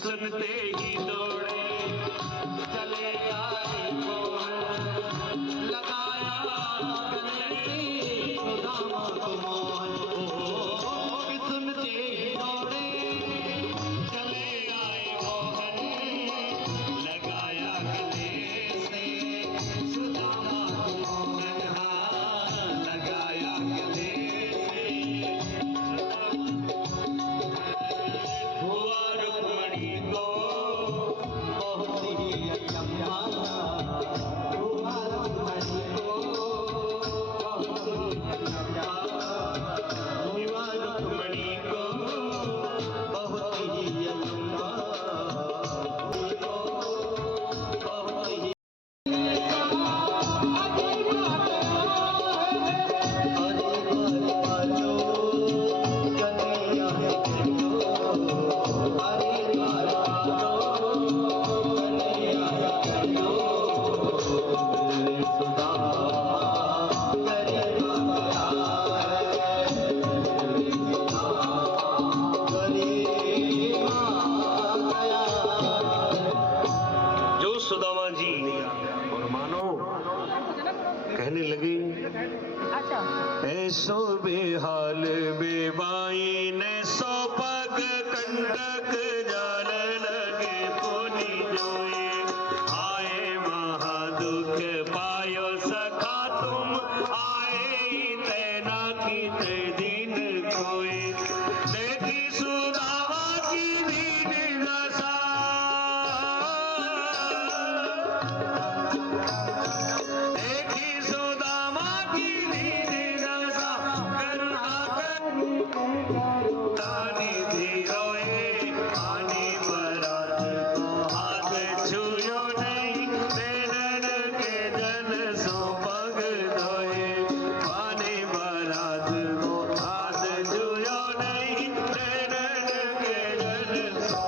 सुनते ही दौड़े चले आए लगाया गले सुदामा को मोहन। सुनते ही दौड़े चले आए मोहन लगाया गले से सुदामा को मोहन। लगाया गले से हुआ रुक्मणी को बहुत ही अचंभा। हुआ रुक्मणी को बहुत ही अचंभा। हुआ रुक्मणी को बहुत ही अचंभा। बहुत ही सुदामा जी और मानो कहने लगी ऐसो बेहाल बेबाई ने सो पग कंटक जान लगे पुनि जोए। आए महादुख पायो सखा तुम आए तैना की ते दिन कोई। देखी सुदामा की दीन दशा देखी सुदामा की दीन दशा करुणा तानी थी रोए। पानी बरात को हाथ छुयो नहीं नैनन के जल सो पग धोए। पानी बरात को हाथ छुयो नहीं नैनन के जल सो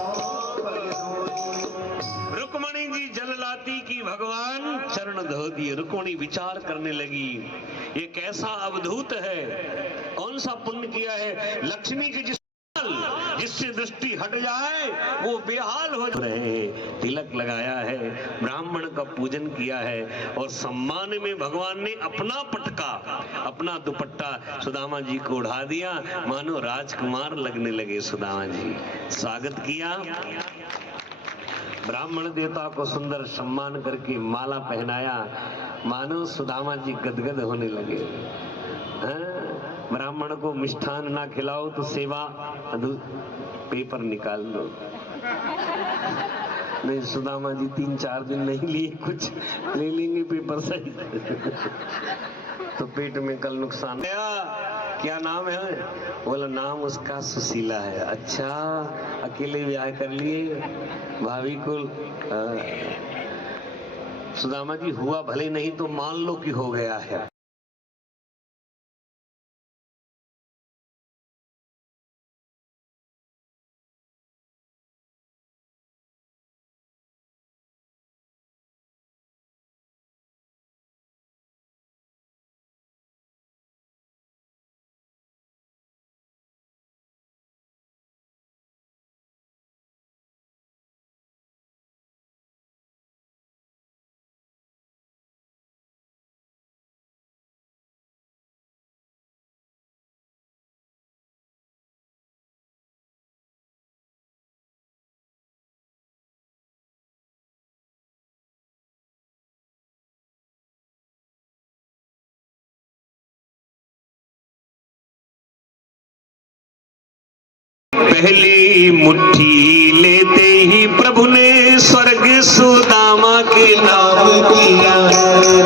पग धोए। रुक्मणी जी जल लाती की भगवान चरण धो दिए। रुक्मणी विचार करने लगी ये कैसा अवधूत है, कौन सा पुण्य किया है। लक्ष्मी की जिससे दृष्टि हट जाए वो बेहाल हो रहे। तिलक लगाया है, ब्राह्मण का पूजन किया है और सम्मान में भगवान ने अपना पटका अपना दुपट्टा सुदामा जी को उड़ा दिया। मानो राजकुमार लगने लगे। सुदामा जी स्वागत किया। ब्राह्मण देवता को सुंदर सम्मान करके माला पहनाया। मानो सुदामा जी गदगद होने लगे। ब्राह्मण को मिष्ठान ना खिलाओ तो सेवा पेपर निकाल दो। नहीं सुदामा जी 3-4 दिन नहीं लिए, कुछ ले लेंगे पेपर सही तो पेट में कल नुकसान। क्या नाम है? बोला नाम उसका सुशीला है। अच्छा अकेले ब्याह कर लिए भाभी को। सुदामा जी हुआ भले नहीं तो मान लो कि हो गया है। पहली मुट्ठी लेते ही प्रभु ने स्वर्ग सुदामा के नाम किया।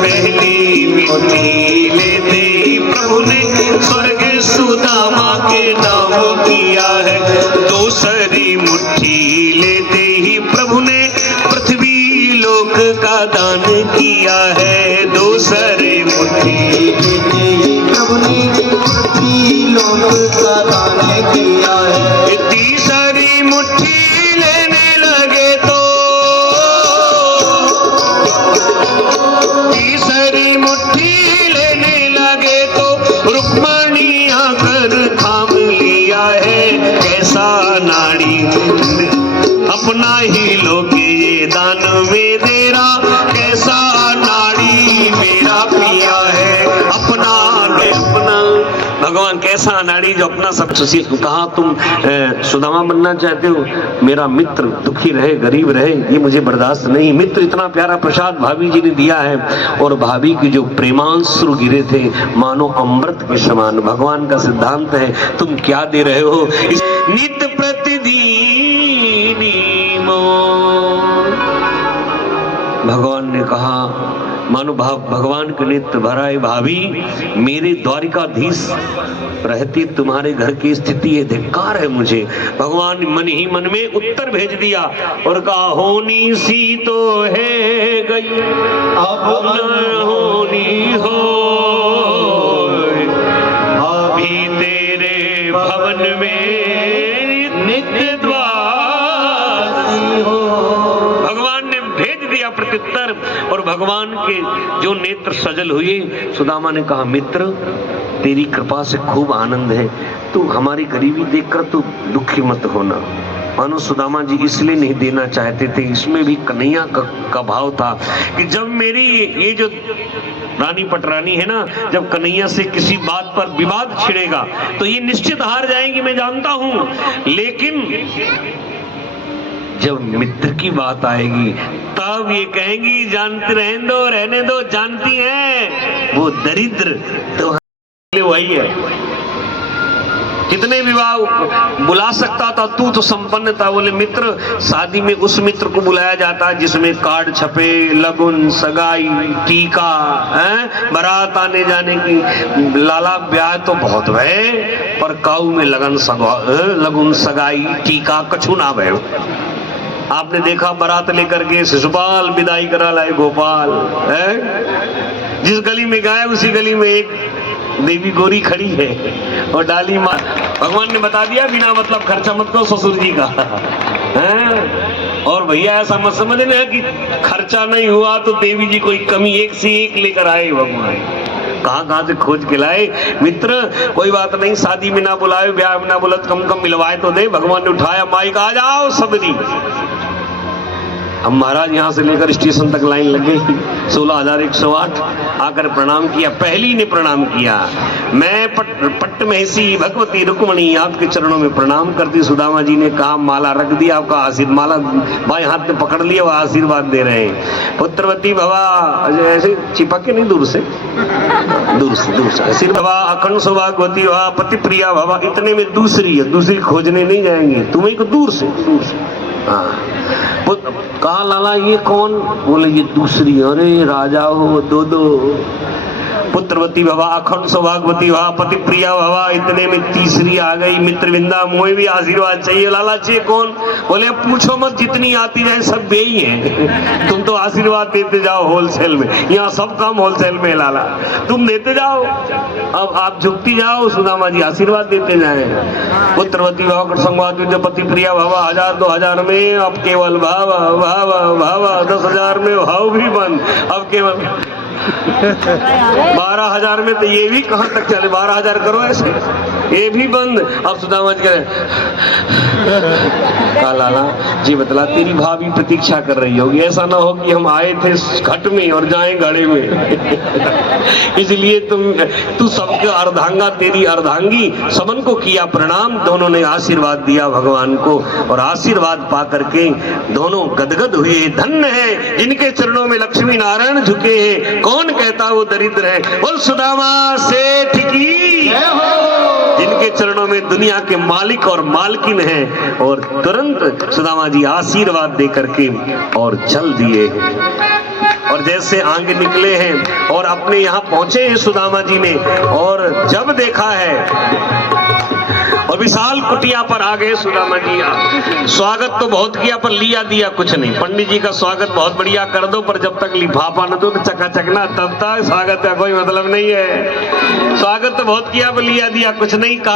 पहली मुट्ठी लेते ही प्रभु ने स्वर्ग सुदामा के नाम किया है। दूसरी मुट्ठी लेते ही प्रभु ने पृथ्वी लोक का दान किया है। दूसरी मुट्ठी लेते ही प्रभु ने पृथ्वी लोक का दान किया है। तीसरी मुट्ठी लेने लगे तो ऐसा अनाड़ी जो अपना सब कहा तुम सुदामा बनना चाहते हो, मेरा मित्र दुखी रहे गरीब रहे ये मुझे बर्दाश्त नहीं। मित्र इतना प्यारा प्रसाद भाभी जी ने दिया है, और भाभी की जो प्रेमांश्रु गिरे थे मानो अमृत के समान। भगवान का सिद्धांत है, तुम क्या दे रहे हो? नित्य प्रतिदिन भगवान ने कहा, मानो भगवान के नित्य भराए भाभी मेरे द्वारिकाधीश रहती तुम्हारे घर की स्थिति है, धिक्कार है मुझे। भगवान मन ही मन में उत्तर भेज दिया और कहा, होनी सी तो है गई अब न होनी हो, अभी तेरे भवन में नित्य द्वारी हो। भगवान ने भेज दिया प्रत्युत्तर, और भगवान के जो नेत्र सजल हुए। सुदामा ने कहा, मित्र तेरी कृपा से खूब आनंद है, तू हमारी गरीबी देखकर तू दुखी मत होना। मानो सुदामा जी इसलिए नहीं देना चाहते थे, इसमें भी कन्हैया का भाव था कि जब मेरी ये जो रानी पटरानी है ना, जब कन्हैया से किसी बात पर विवाद छिड़ेगा तो ये निश्चित हार जाएंगी, मैं जानता हूं। लेकिन जब मित्र की बात आएगी तब ये कहेंगी, जानती रहने दो, जानती हैं वो दरिद्र तो वही है। कितने विवाह बुला सकता था, तू तो संपन्न था। बोले मित्र, शादी में उस मित्र को बुलाया जाता है जिसमें कार्ड छपे, लगुन सगाई टीका है, बारात आने जाने की। लाला ब्याह तो बहुत भय, पर काऊ में लगुन सगाई टीका कछु ना भय। आपने देखा बारात लेकर के शिशुपाल विदाई करा लाए गोपाल है, जिस गली में गए उसी गली में एक देवी गोरी खड़ी है और डाली मार। भगवान ने बता दिया बिना मतलब खर्चा मत करो ससुर जी का है। और भैया ऐसा मत समझना कि खर्चा नहीं हुआ तो देवी जी कोई कमी एक से एक लेकर आए। भगवान कहाँ से खोज के लाए। मित्र कोई बात नहीं, शादी में ना बुलाए, ब्याह में ना बुला, कम मिलवाए तो दे। भगवान ने उठाया माइक, आ जाओ सबरी। हम महाराज यहाँ से लेकर स्टेशन तक लाइन लग गई। 16,108 आकर प्रणाम किया। पहली ने प्रणाम किया, मैं पट्ट महसी भगवती रुक्मणी आपके चरणों में प्रणाम करती। सुदामा जी ने कहा, माला रख दिया, आपका आशीर्वाद, माला बाएं हाथ में पकड़ लिया, वो आशीर्वाद दे रहे हैं। पुत्रवती भवा, ऐसे चिपक के नहीं, दूर से आशीर्वाद भवा, अखंड सौभाग्यवती भवा, पति प्रिया भवा। इतने में दूसरी है, दूसरी खोजने नहीं जाएंगे, तुम्हें को दूर से। हाँ, कहा लाला ये कौन? बोले ये दूसरी। अरे राजा हो, दो पुत्रवती भवा, अखंड सौभाग्यवती भवा, पति प्रिया भवा। इतने में तीसरी आ गई, मित्रविंदा, मोए भी आशीर्वाद चाहिए। लाला चाहिए कौन? बोले पूछो मत, जितनी आती जाए सब बे ही है। तुम तो आशीर्वाद देते जाओ होलसेल में, यहाँ सब काम होलसेल में है लाला, तुम देते जाओ। अब आप झुकती जाओ, सुदामा जी आशीर्वाद देते जाए। पुत्रवती भवा, संवाद जो पति प्रिया भवा, 1000 2000 में अब केवल भावा भावा भावा, 10,000 में भाव भी बंद, अब केवल 12,000 में तो ये भी कहां तक चले, 12,000 करो ऐसे, ये भी बंद। अब सुदामा जी कहा लाला जी बतला, तेरी भाभी प्रतीक्षा कर रही होगी, ऐसा ना हो कि हम आए थे घट में और जाएं घड़े में। इसलिए तू सबके अर्धांगा, तेरी अर्धांगी, सबन को किया प्रणाम। दोनों ने आशीर्वाद दिया भगवान को, और आशीर्वाद पा करके दोनों गदगद हुए। धन्य है जिनके चरणों में लक्ष्मी नारायण झुके हैं, कौन कहता वो दरिद्र है। बोल सुदामा सेठ की जय हो। जिनके चरणों में दुनिया के मालिक और मालकिन है। और तुरंत सुदामा जी आशीर्वाद दे करके और चल दिए। और जैसे आगे निकले हैं और अपने यहाँ पहुंचे हैं सुदामा जी ने, और जब देखा है और विशाल कुटिया पर आ गए सुदामा जी। स्वागत तो बहुत किया पर लिया दिया कुछ नहीं। पंडित जी का स्वागत बहुत बढ़िया कर दो, पर जब तक लिफाफा न दो तो चकाचक ना, तब तक स्वागत का कोई मतलब नहीं है। स्वागत तो बहुत किया पर लिया दिया कुछ नहीं। कहा